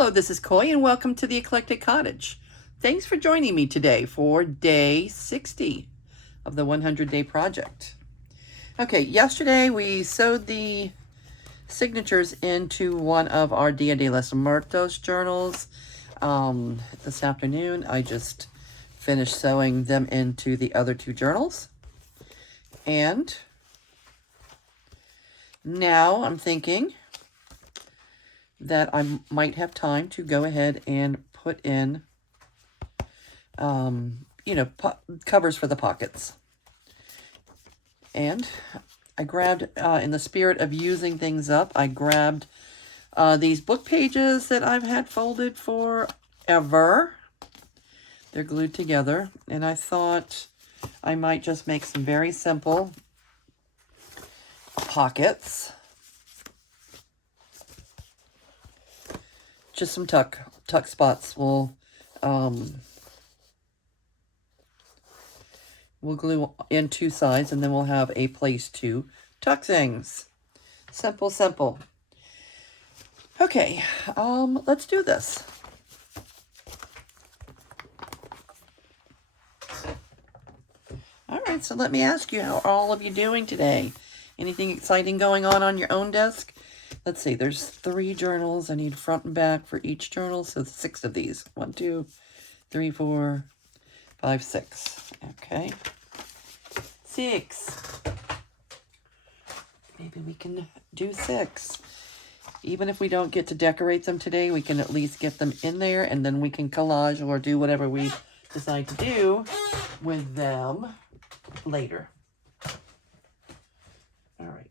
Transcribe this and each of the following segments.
Hello, this is Coy, and welcome to the Eclectic Cottage. Thanks for joining me today for day 60 of the 100-day project. Okay, yesterday we sewed the signatures into one of our Dia de los Muertos journals. This afternoon I just finished sewing them into the other two journals. And now I'm thinking that I might have time to go ahead and put in, covers for the pockets. And I grabbed, in the spirit of using things up, I grabbed these book pages that I've had folded forever. They're glued together, and I thought I might just make some very simple pockets. Just some tuck spots. We'll glue in two sides, and then we'll have a place to tuck things. Simple, simple. Okay, let's do this. All right, so let me ask you, how are all of you doing today? Anything exciting going on your own desk? Let's see, there's 3 journals. I need front and back for each journal, so 6 of these. 1, 2, 3, 4, 5, 6. Okay. 6. Maybe we can do 6. Even if we don't get to decorate them today, we can at least get them in there, and then we can collage or do whatever we decide to do with them later. All right.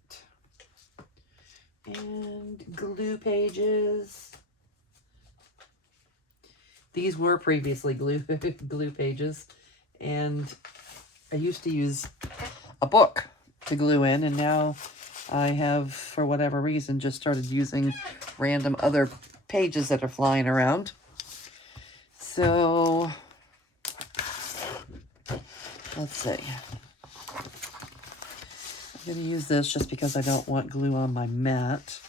And glue pages. These were previously glue pages, and I used to use a book to glue in, and now I have, for whatever reason, just started using random other pages that are flying around. So let's see. I'm going to use this just because I don't want glue on my mat.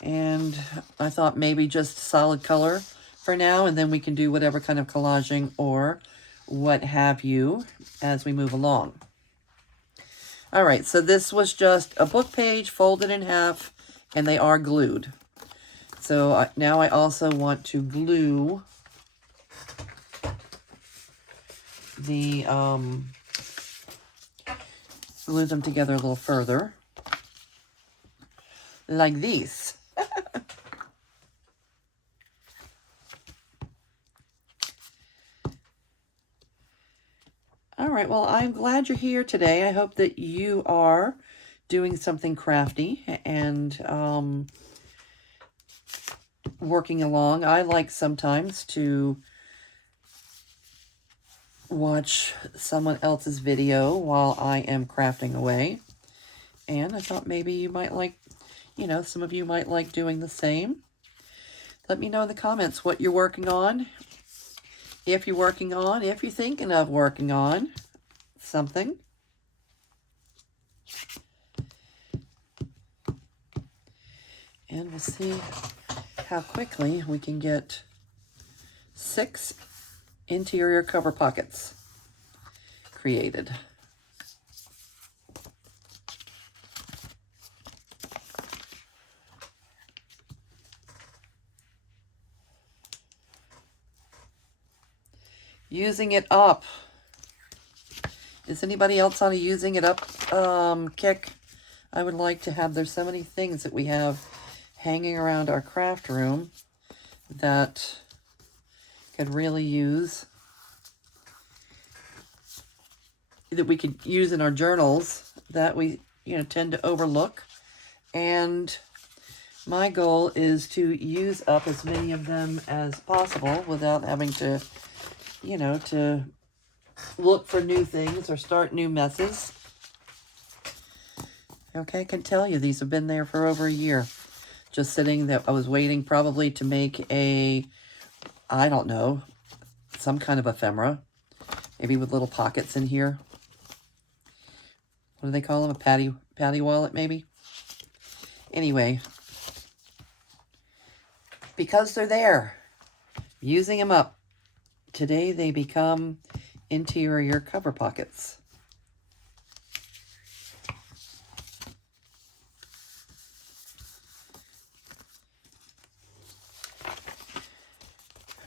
And I thought maybe just solid color for now, and then we can do whatever kind of collaging or what have you as we move along. All right, so this was just a book page folded in half, and they are glued. So now I also want to glue the glue them together a little further, like these. All right, well, I'm glad you're here today. I hope that you are doing something crafty and working along. I like sometimes to watch someone else's video while I am crafting away. And I thought maybe you might like, some of you might like doing the same. Let me know in the comments what you're working on. If you're thinking of working on something. And we'll see how quickly we can get 6 interior cover pockets created. Using it up. Is anybody else on a using it up kick? I would like to have, there's so many things that we have hanging around our craft room that could really use, that we could use in our journals that we, tend to overlook. And my goal is to use up as many of them as possible without having to, to look for new things or start new messes. Okay, I can tell you these have been there for over a year. Just sitting there. I was waiting probably to make a, I don't know, some kind of ephemera. Maybe with little pockets in here. What do they call them? A patty wallet, maybe? Anyway. because they're there. Using them up. Today they become interior cover pockets.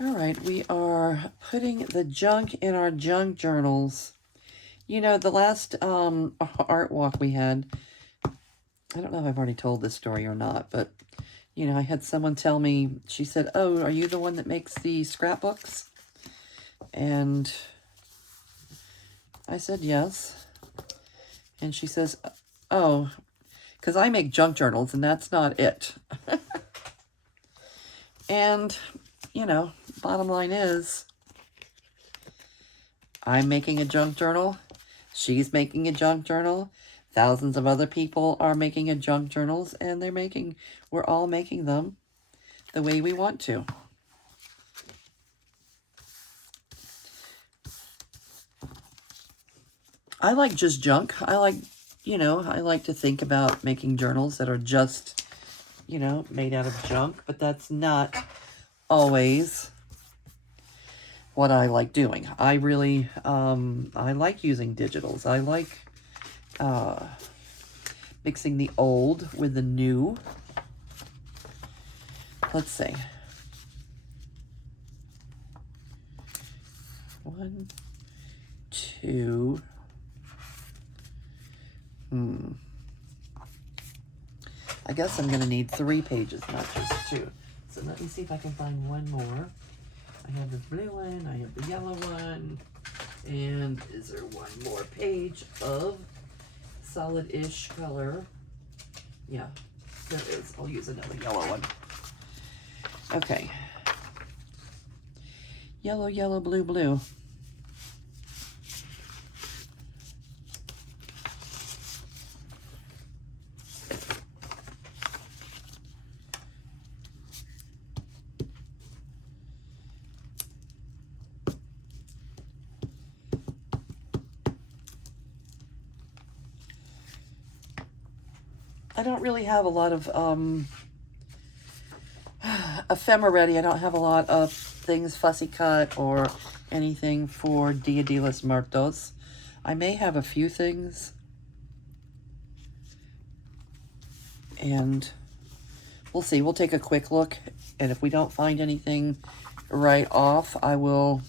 All right, we are putting the junk in our junk journals. You know, the last art walk we had, I don't know if I've already told this story or not, but, you know, I had someone tell me, she said, oh, are you the one that makes the scrapbooks? And I said, yes. And she says, oh, because I make junk journals, and that's not it. And, you know, bottom line is, I'm making a junk journal. She's making a junk journal. Thousands of other people are making a junk journals, and we're all making them the way we want to. I like just junk. I like to think about making journals that are just, you know, made out of junk, but that's not always what I like doing. I really, I like using digitals. I like mixing the old with the new. Let's see. 1, 2. I guess I'm going to need 3 pages, not just 2. So let me see if I can find one more. I have the blue one, I have the yellow one, and is there one more page of solid-ish color? Yeah, there is. I'll use another yellow one. Okay. Yellow, yellow, blue, blue. I don't really have a lot of ephemera ready. I don't have a lot of things fussy cut or anything for Dia de los Muertos. I may have a few things. And we'll see. We'll take a quick look. And if we don't find anything right off, I will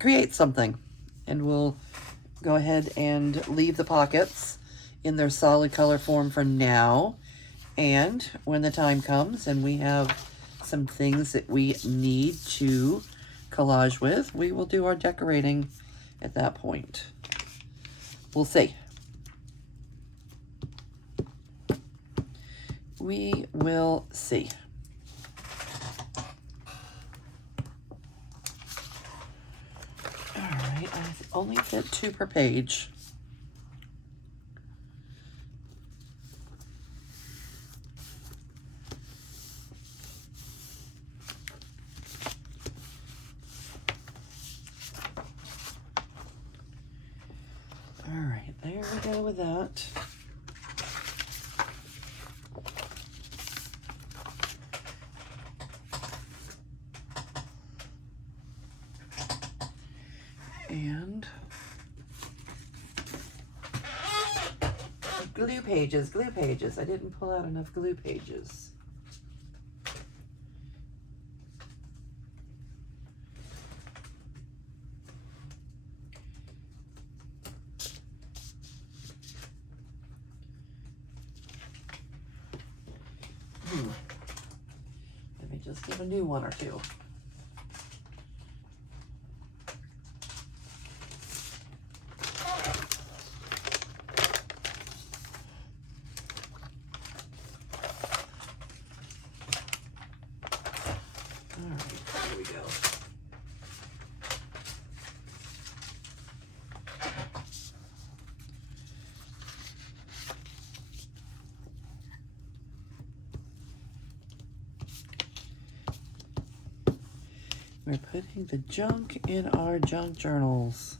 create something. And we'll go ahead and leave the pockets in their solid color form for now. And when the time comes and we have some things that we need to collage with, we will do our decorating at that point. We'll see. We will see. All right, I only fit 2 per page. All right, there we go with that. And glue pages, glue pages. I didn't pull out enough glue pages. Let me just give a new one or two. All right, here we go. We're putting the junk in our junk journals.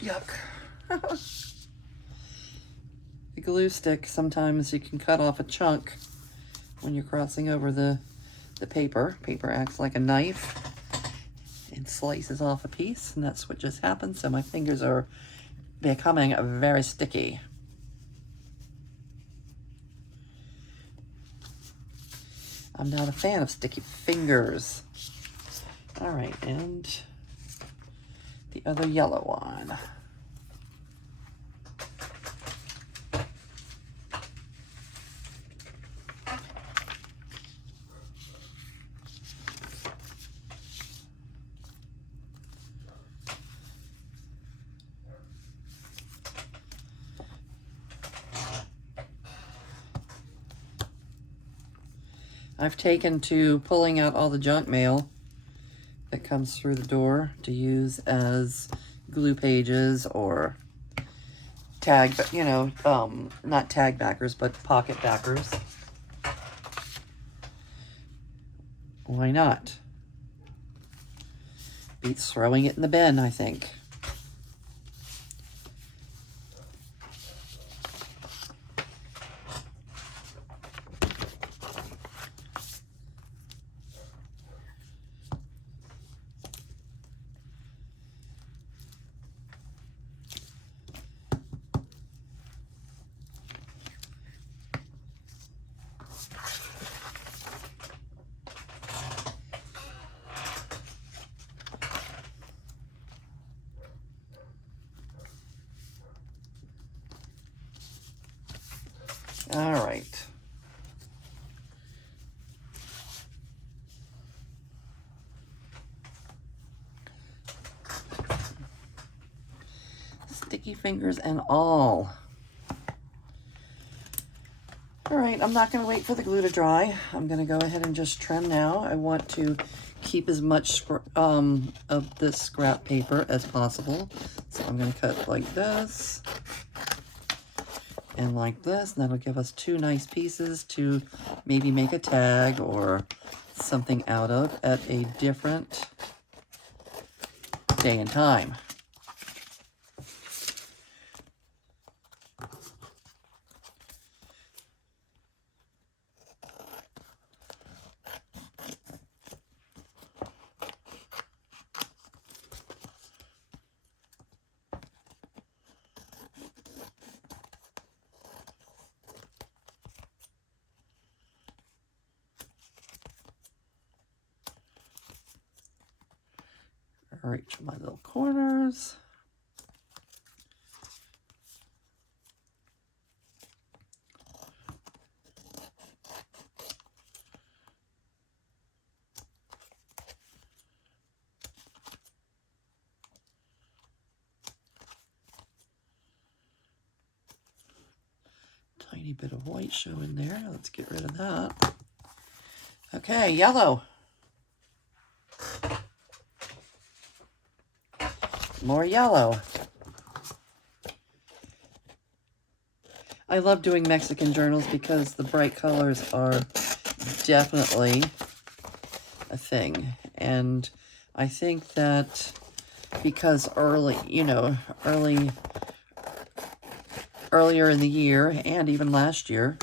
Yuck. The glue stick, sometimes you can cut off a chunk when you're crossing over the paper. Paper acts like a knife and slices off a piece, and that's what just happened. So my fingers are becoming very sticky. I'm not a fan of sticky fingers. All right, and the other yellow one. I've taken to pulling out all the junk mail that comes through the door to use as glue pages or tag, you know, not tag backers, but pocket backers. Why not? Beats throwing it in the bin, I think. All right. Sticky fingers and all. All right, I'm not going to wait for the glue to dry. I'm going to go ahead and just trim now. I want to keep as much of this scrap paper as possible. So I'm going to cut like this and like this. And that'll give us two nice pieces to maybe make a tag or something out of at a different day and time. Reach my little corners. Tiny bit of white showing there. Let's get rid of that. Okay, yellow. More yellow. I love doing Mexican journals because the bright colors are definitely a thing. And I think that because earlier in the year and even last year,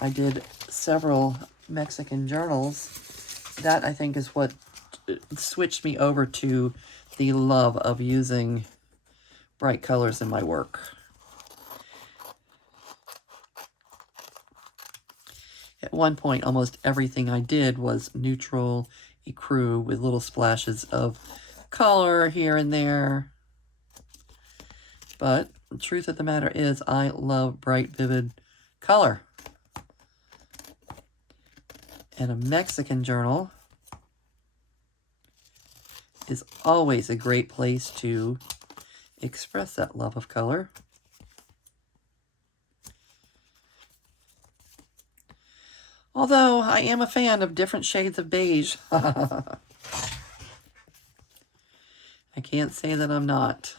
I did several Mexican journals. That, I think, is what switched me over to the love of using bright colors in my work. At one point, almost everything I did was neutral, ecru, with little splashes of color here and there. But the truth of the matter is, I love bright, vivid color. And a Mexican journal is always a great place to express that love of color. Although I am a fan of different shades of beige. I can't say that I'm not.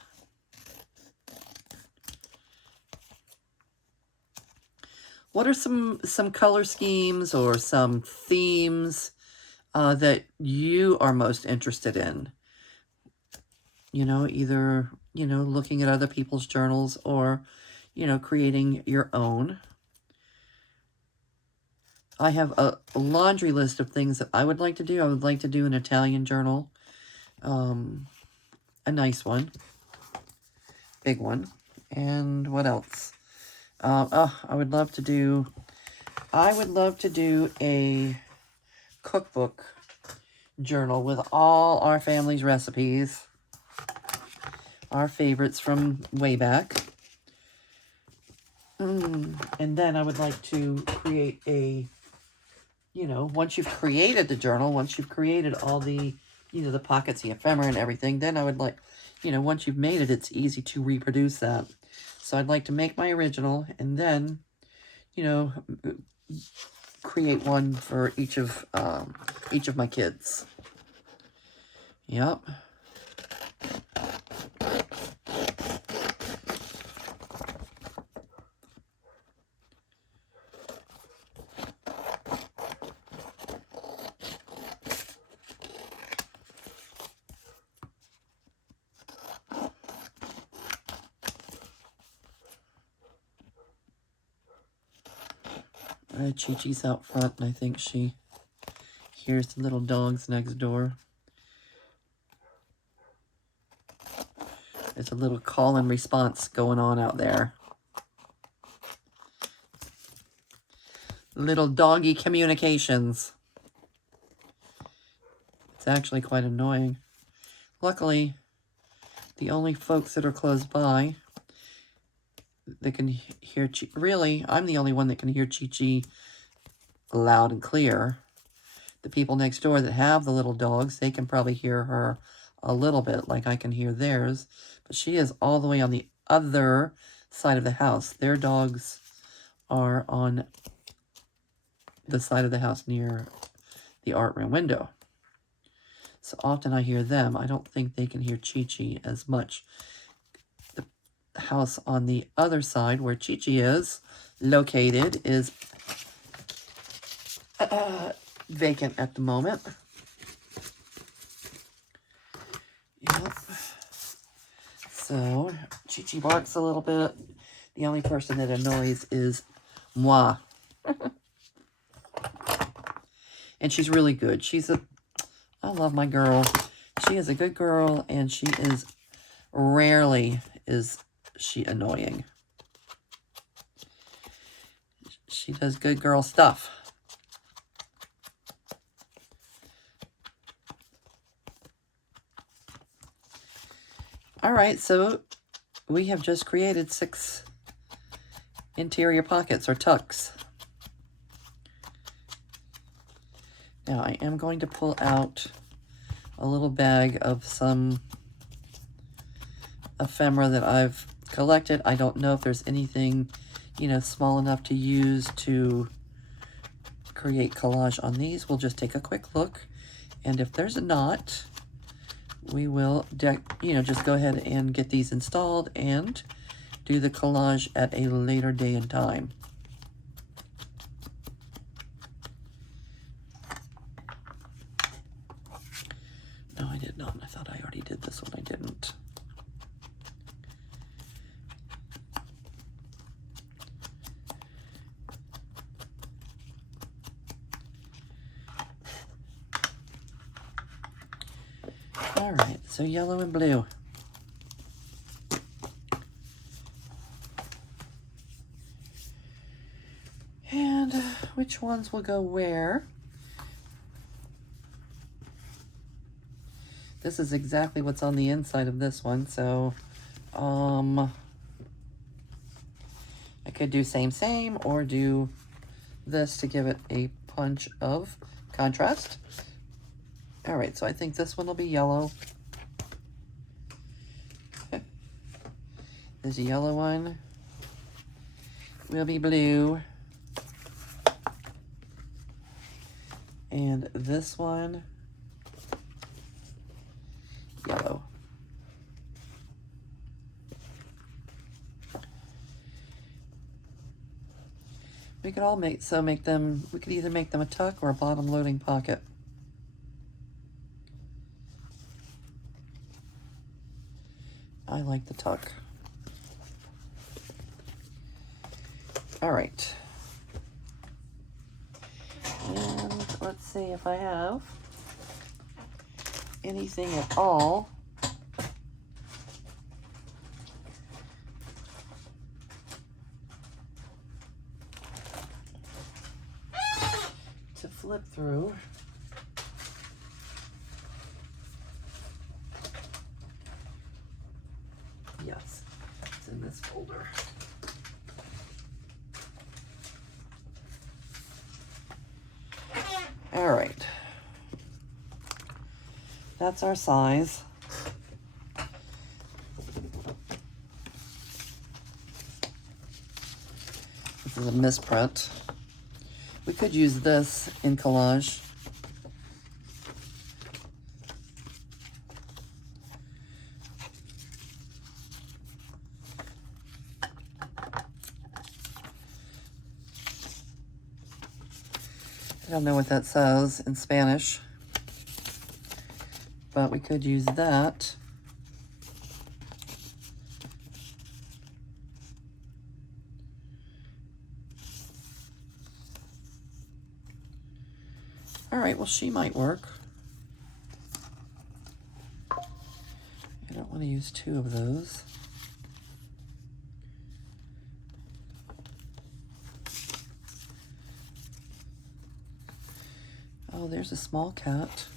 What are some color schemes or some themes that you are most interested in? You know, either you know, looking at other people's journals or, you know, creating your own. I have a laundry list of things that I would like to do. I would like to do an Italian journal, a nice one, big one. And what else? I would love to do a cookbook journal with all our family's recipes, our favorites from way back. And then I would like to create a, you know, once you've created the journal, once you've created all the, you know, the pockets, the ephemera and everything, then I would like, you know, once you've made it, it's easy to reproduce that. So I'd like to make my original and then, you know, create one for each of my kids. Yep. Chi-Chi's out front, and I think she hears the little dogs next door. There's a little call and response going on out there. Little doggy communications. It's actually quite annoying. Luckily, the only folks that are close by that can hear really, I'm the only one that can hear Chi-Chi loud and clear. The people next door that have the little dogs, they can probably hear her a little bit, like I can hear theirs. But she is all the way on the other side of the house. Their dogs are on the side of the house near the art room window. So often I hear them. I don't think they can hear Chi-Chi as much. The house on the other side where Chi-Chi is located is vacant at the moment. Yep. So Chi-Chi barks a little bit. The only person that annoys is moi. And she's really good. I love my girl. She is a good girl, and she is rarely is she annoying. She does good girl stuff. All right, so we have just created 6 interior pockets or tucks. Now I am going to pull out a little bag of some ephemera that I've collected. I don't know if there's anything, you know, small enough to use to create collage on these. We'll just take a quick look, and if there's not, we will, just go ahead and get these installed and do the collage at a later day and time. No, I did not. I thought I already did this one. I didn't. All right, so yellow and blue. And which ones will go where? This is exactly what's on the inside of this one, so I could do same, or do this to give it a punch of contrast. All right, so I think this one will be yellow. This yellow one will be blue. And this one, yellow. We could all make them, we could either make them a tuck or a bottom loading pocket. I like the tuck. All right. And let's see if I have anything at all to flip through. Yes, it's in this folder. All right. That's our size. This is a misprint. We could use this in collage. I don't know what that says in Spanish, but we could use that. All right, well, she might work. I don't want to use two of those. Oh, there's a small cat.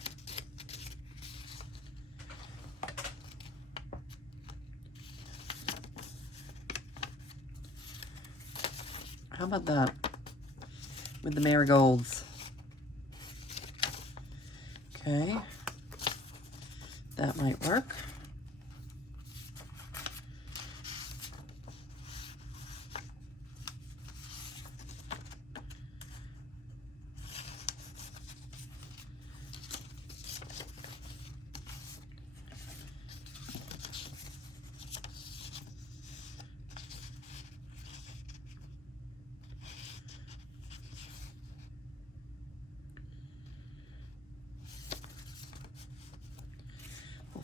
How about that with the marigolds? Okay, that might work.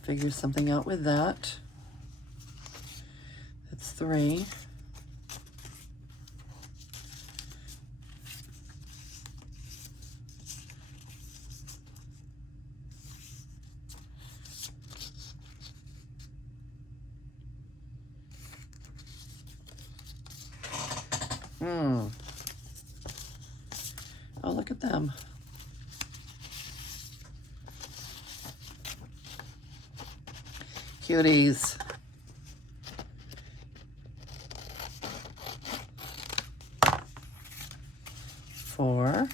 Figure something out with that. That's 3. Oh, look at them. Cuties. Four.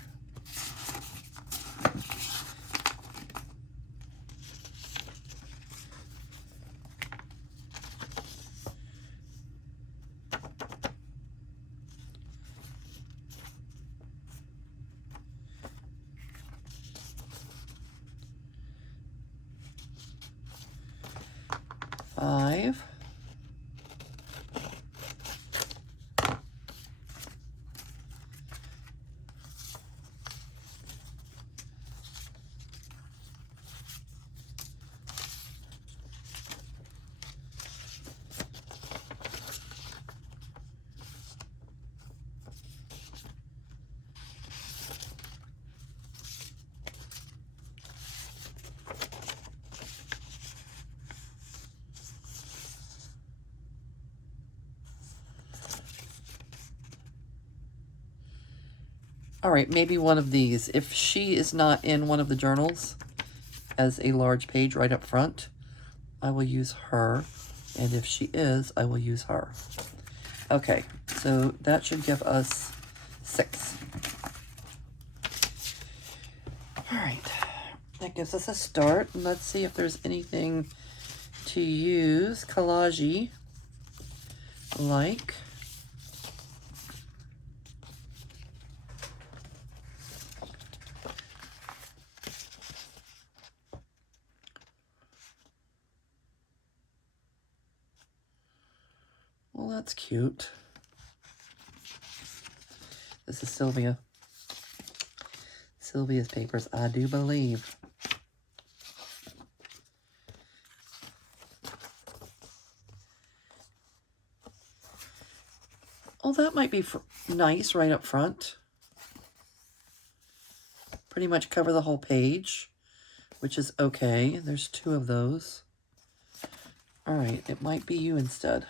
Five. All right, maybe one of these. If she is not in one of the journals as a large page right up front, I will use her. And if she is, I will use her. Okay, so that should give us 6. All right, that gives us a start. And let's see if there's anything to use collage-y like. Well, that's cute. This is Sylvia. Sylvia's papers, I do believe. Oh, that might be nice right up front. Pretty much cover the whole page, which is okay. There's 2 of those. All right, it might be you instead.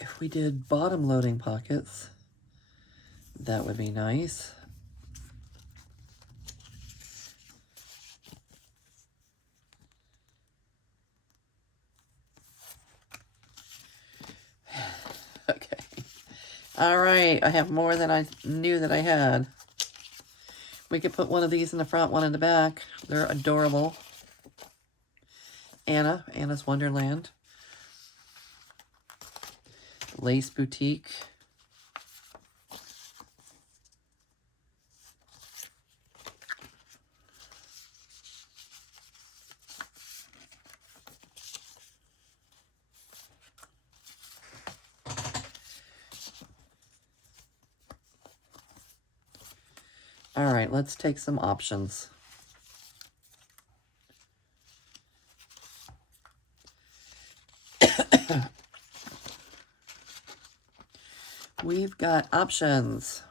If we did bottom loading pockets, that would be nice. Okay. All right, I have more than I knew that I had. We could put one of these in the front, one in the back. They're adorable. Anna's Wonderland. Lace Boutique. All right, let's take some options. We've got options.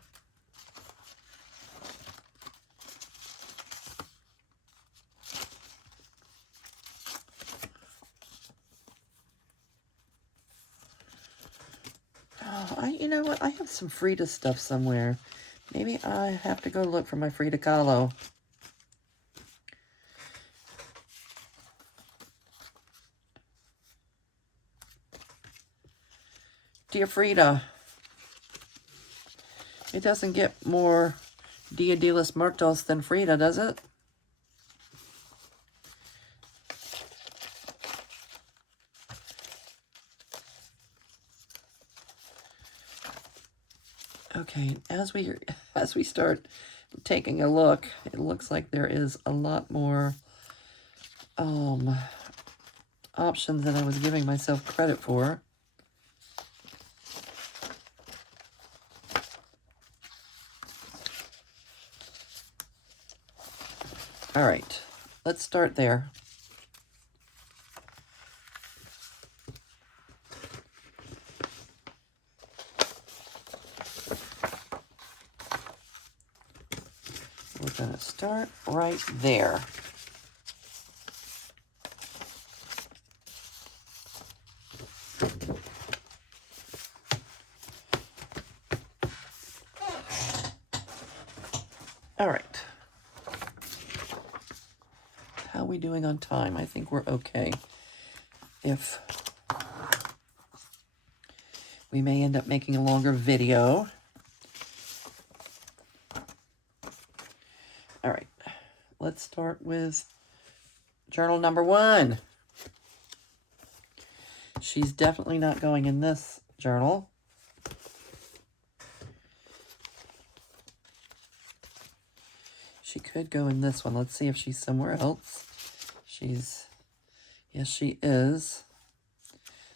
You know what? I have some Frida stuff somewhere. Maybe I have to go look for my Frida Kahlo. Dear Frida, it doesn't get more Dia de los Muertos than Frida, does it? Okay, as we start taking a look, it looks like there is a lot more options than I was giving myself credit for. All right, let's start there. We're going to start right there. All right. How are we doing on time? I think we're okay. If we may end up making a longer video. All right. Let's start with journal number 1. She's definitely not going in this journal. She could go in this one. Let's see if she's somewhere else. Yes, she is.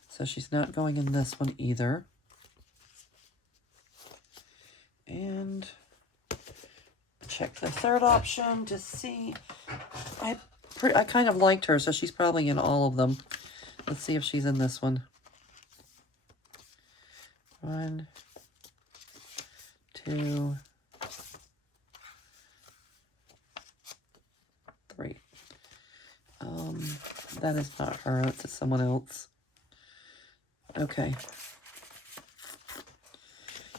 So she's not going in this one either. And check the third option to see. I kind of liked her, so she's probably in all of them. Let's see if she's in this one. 1, 2, 3. That is not her. That's someone else. Okay.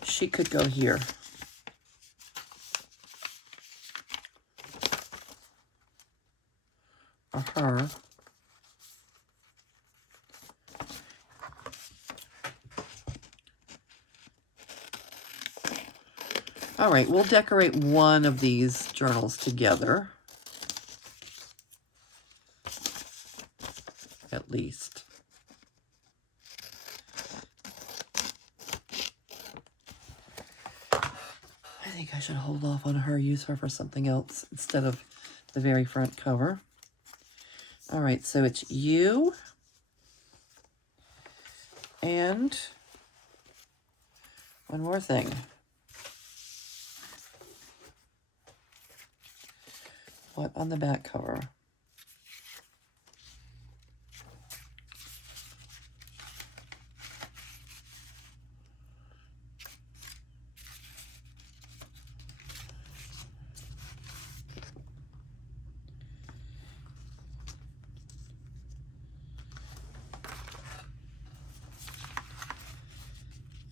She could go here. Or her. All right, we'll decorate one of these journals together. At least. I think I should hold off on her, use her for something else instead of the very front cover. All right, so it's you and one more thing. What on the back cover?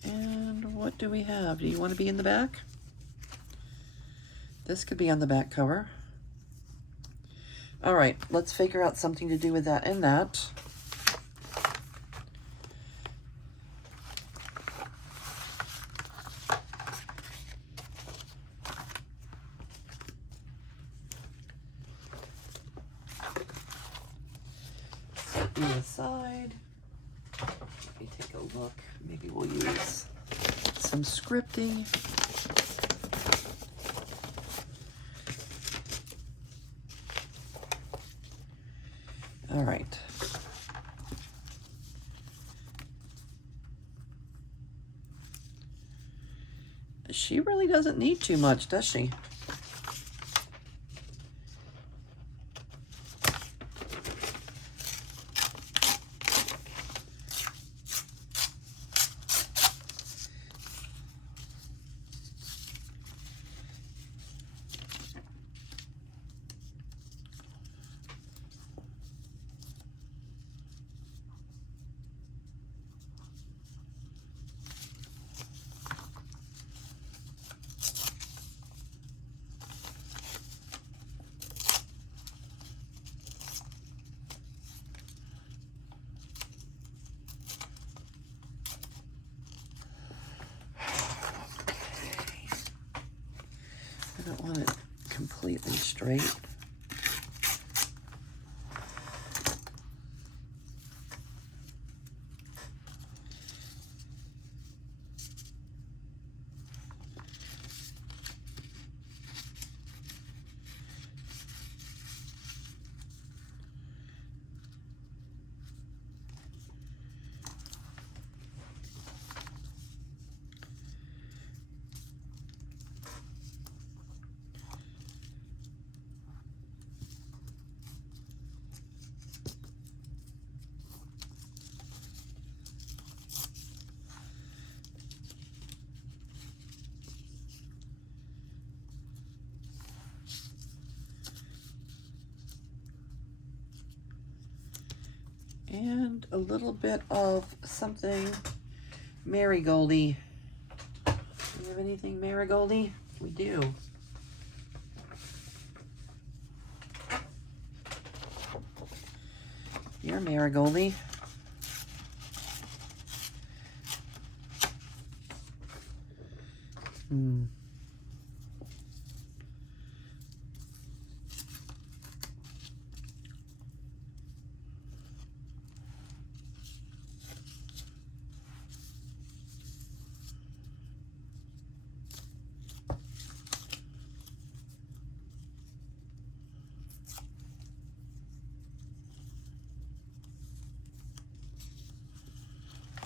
And what do we have? Do you want to be in the back? This could be on the back cover. All right, let's figure out something to do with that and that. Set you aside. Let me take a look. Maybe we'll use some scripting. All right. She really doesn't need too much, does she? I don't want it completely straight. And a little bit of something marigoldy. Do you have anything marigoldy? We do. You're marigoldy.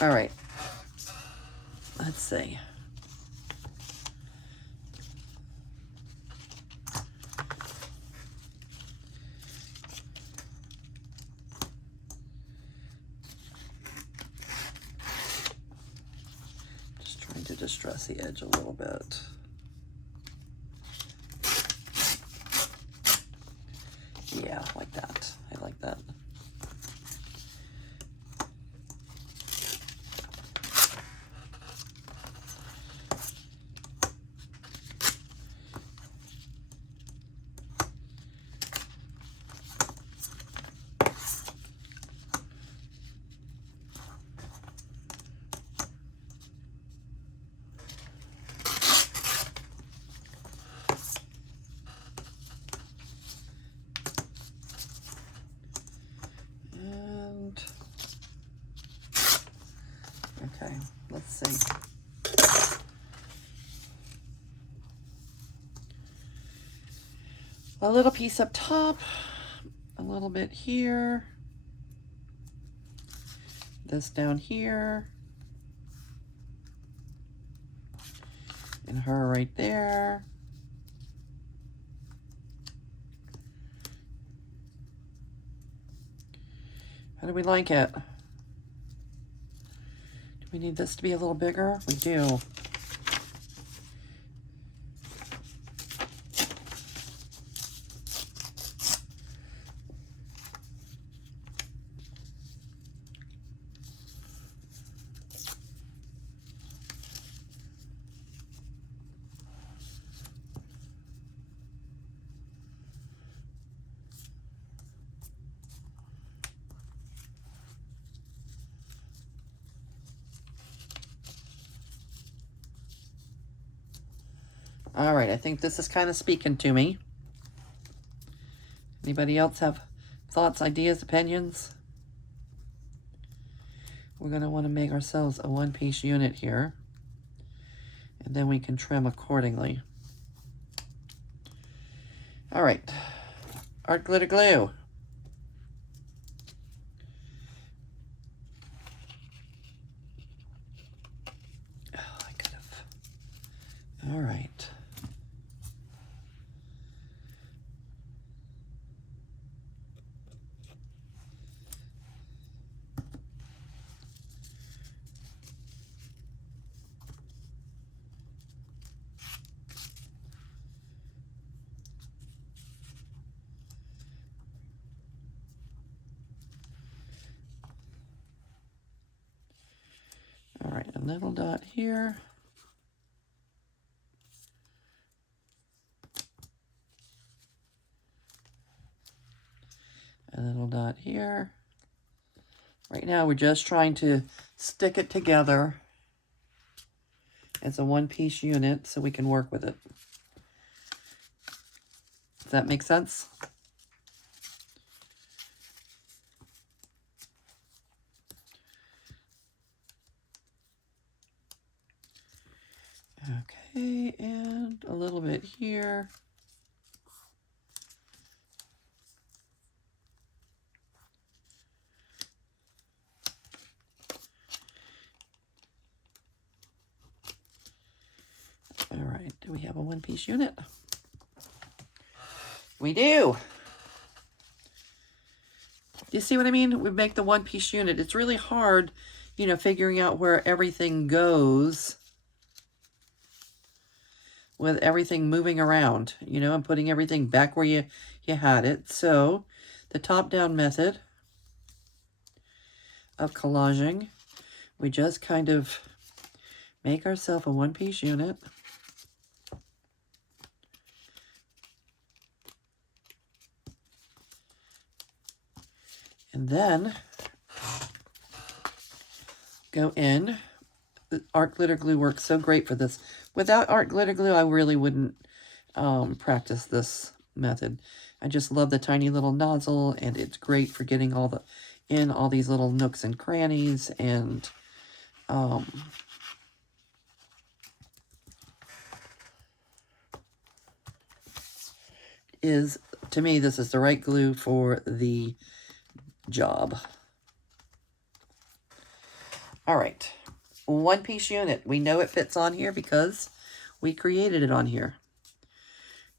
All right, let's see. Just trying to distress the edge a little bit. Yeah, like that. I like that. Okay, let's see. A little piece up top, a little bit here, this down here, and her right there. How do we like it? Do we need this to be a little bigger? We do. All right, I think this is kind of speaking to me. Anybody else have thoughts, ideas, opinions? We're going to want to make ourselves a one-piece unit here, and then we can trim accordingly. All right, art glitter glue. Oh, I could have. All right. All right, a little dot here. A little dot here. Right now, we're just trying to stick it together as a one-piece unit so we can work with it. Does that make sense? Okay, and a little bit here. All right, do we have a one-piece unit? We do. You see what I mean? We make the one-piece unit. It's really hard, you know, figuring out where everything goes with everything moving around, you know, and putting everything back where you had it. So the top-down method of collaging, we just kind of make ourselves a one-piece unit. And then go in. The art glitter glue works so great for this. Without art glitter glue, I really wouldn't practice this method. I just love the tiny little nozzle, and it's great for getting all these little nooks and crannies, and to me, this is the right glue for the job. All right, one-piece unit. We know it fits on here because we created it on here.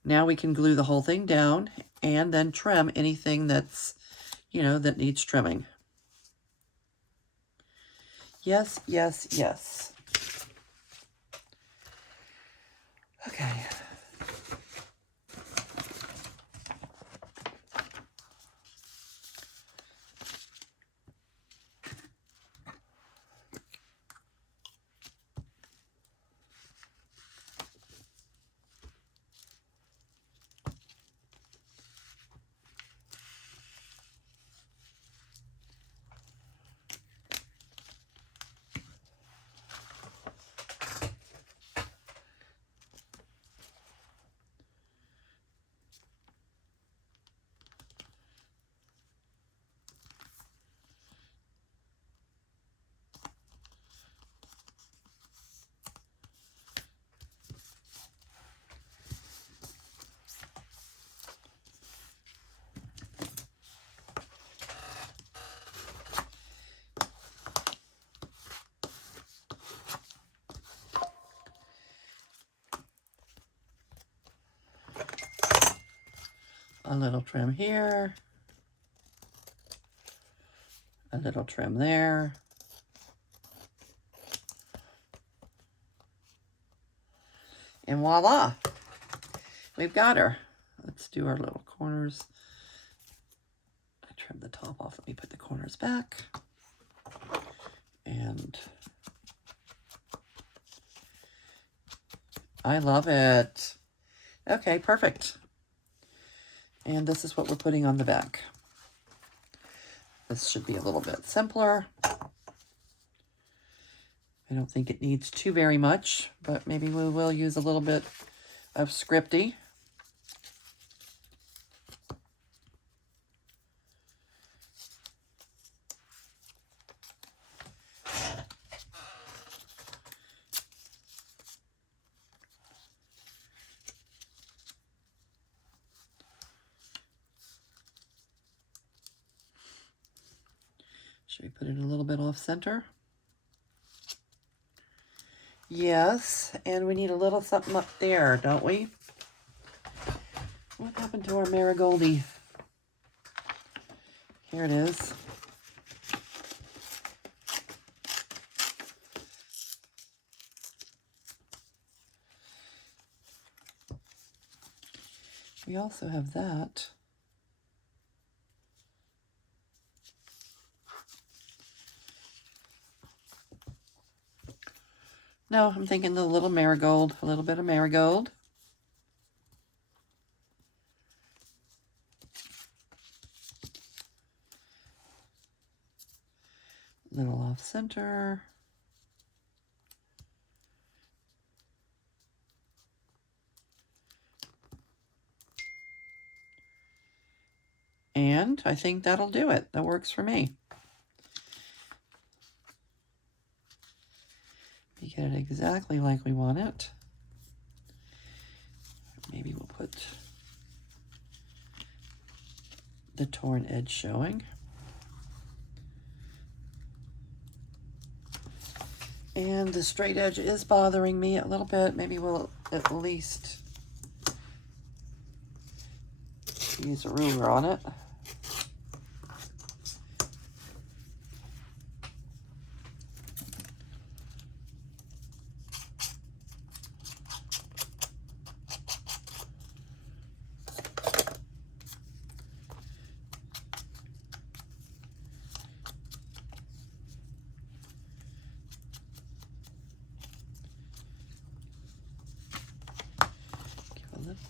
Now we can glue the whole thing down and then trim anything that's, you know, that needs trimming. Yes, yes, yes. Okay. A little trim here. A little trim there. And voila, we've got her. Let's do our little corners. I trimmed the top off. Let me put the corners back. And I love it. Okay, perfect. And this is what we're putting on the back. This should be a little bit simpler. I don't think it needs too very much, but maybe we will use a little bit of Scripty. Should we put it a little bit off center? Yes, and we need a little something up there, don't we? What happened to our Marigoldie? Here it is. We also have that. No, I'm thinking the little marigold, a little bit of marigold. Little off center. And I think that'll do it. That works for me. We get it exactly like we want it. Maybe we'll put the torn edge showing. And the straight edge is bothering me a little bit. Maybe we'll at least use a ruler on it.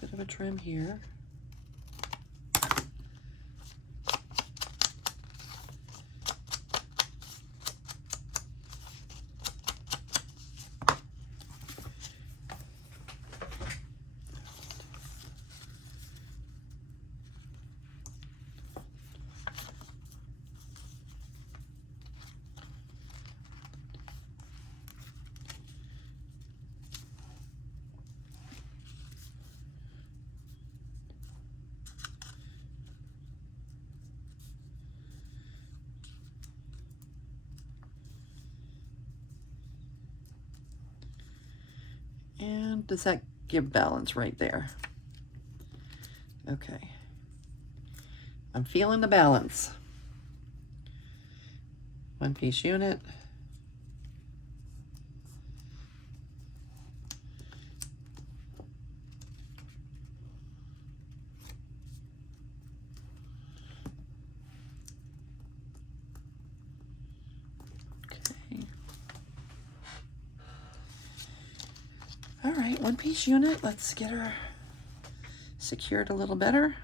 Bit of a trim here. And does that give balance right there? Okay. I'm feeling the balance. One piece unit. All right, one piece unit. Let's get her secured a little better.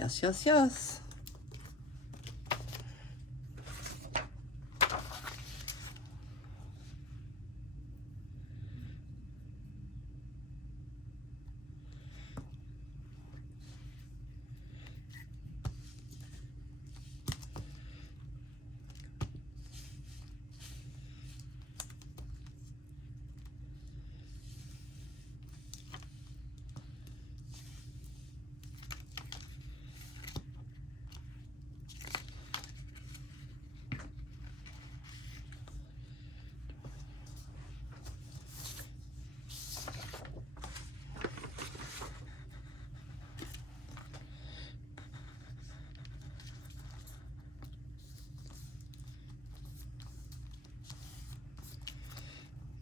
Yes, yes, yes.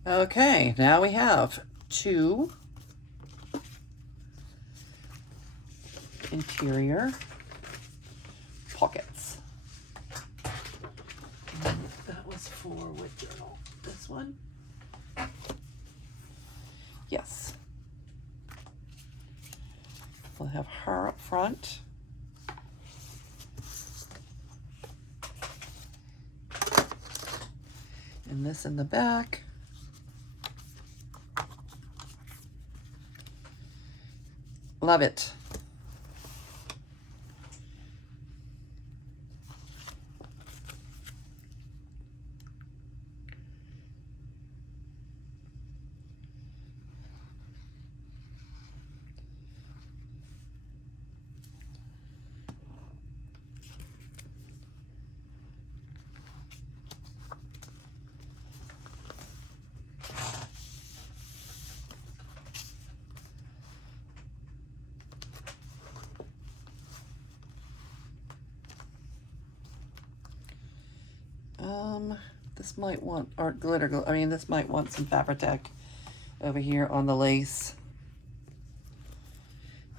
Okay, now we have 2 interior pockets. And that was for what journal? This one? Yes. We'll have her up front. And this in the back. Love it. This might want art glitter glue. I mean, this might want some Fabri-Tac over here on the lace.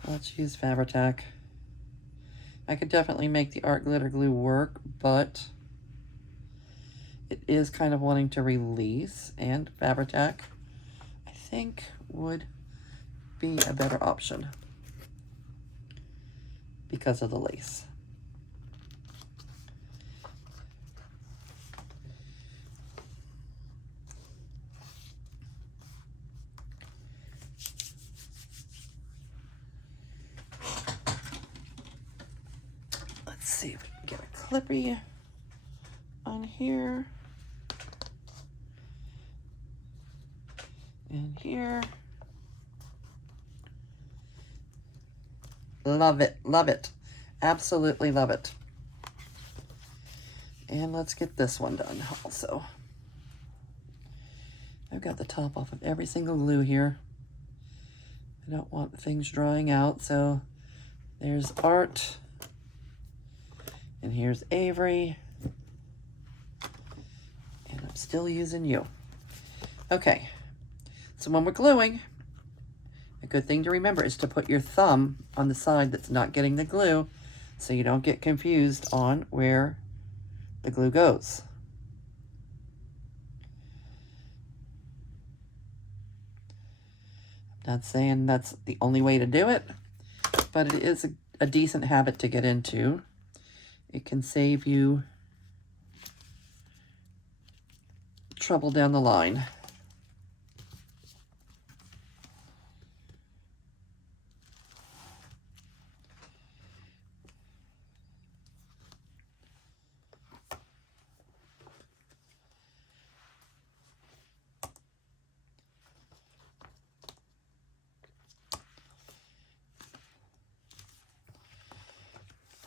Let's use Fabri-Tac. I could definitely make the art glitter glue work, but it is kind of wanting to release, and Fabri-Tac, I think, would be a better option because of the lace. Let's see if we can get a clippy on here. And here. Love it, love it. Absolutely love it. And let's get this one done also. I've got the top off of every single glue here. I don't want things drying out, so there's Art. And here's Avery. And I'm still using you. Okay, so when we're gluing, a good thing to remember is to put your thumb on the side that's not getting the glue so you don't get confused on where the glue goes. I'm not saying that's the only way to do it, but it is a decent habit to get into. It can save you trouble down the line.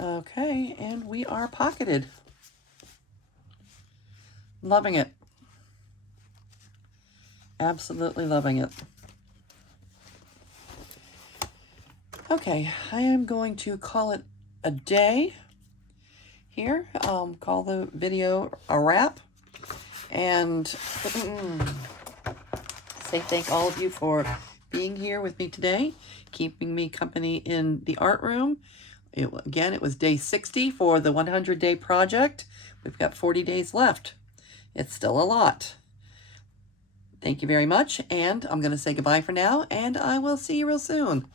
Okay, and we are pocketed. Loving it. Absolutely loving it. Okay, I am going to call it a day here. Call the video a wrap. And say thank all of you for being here with me today, keeping me company in the art room. Again, it was day 60 for the 100-day project. We've got 40 days left. It's still a lot. Thank you very much, and I'm going to say goodbye for now, and I will see you real soon.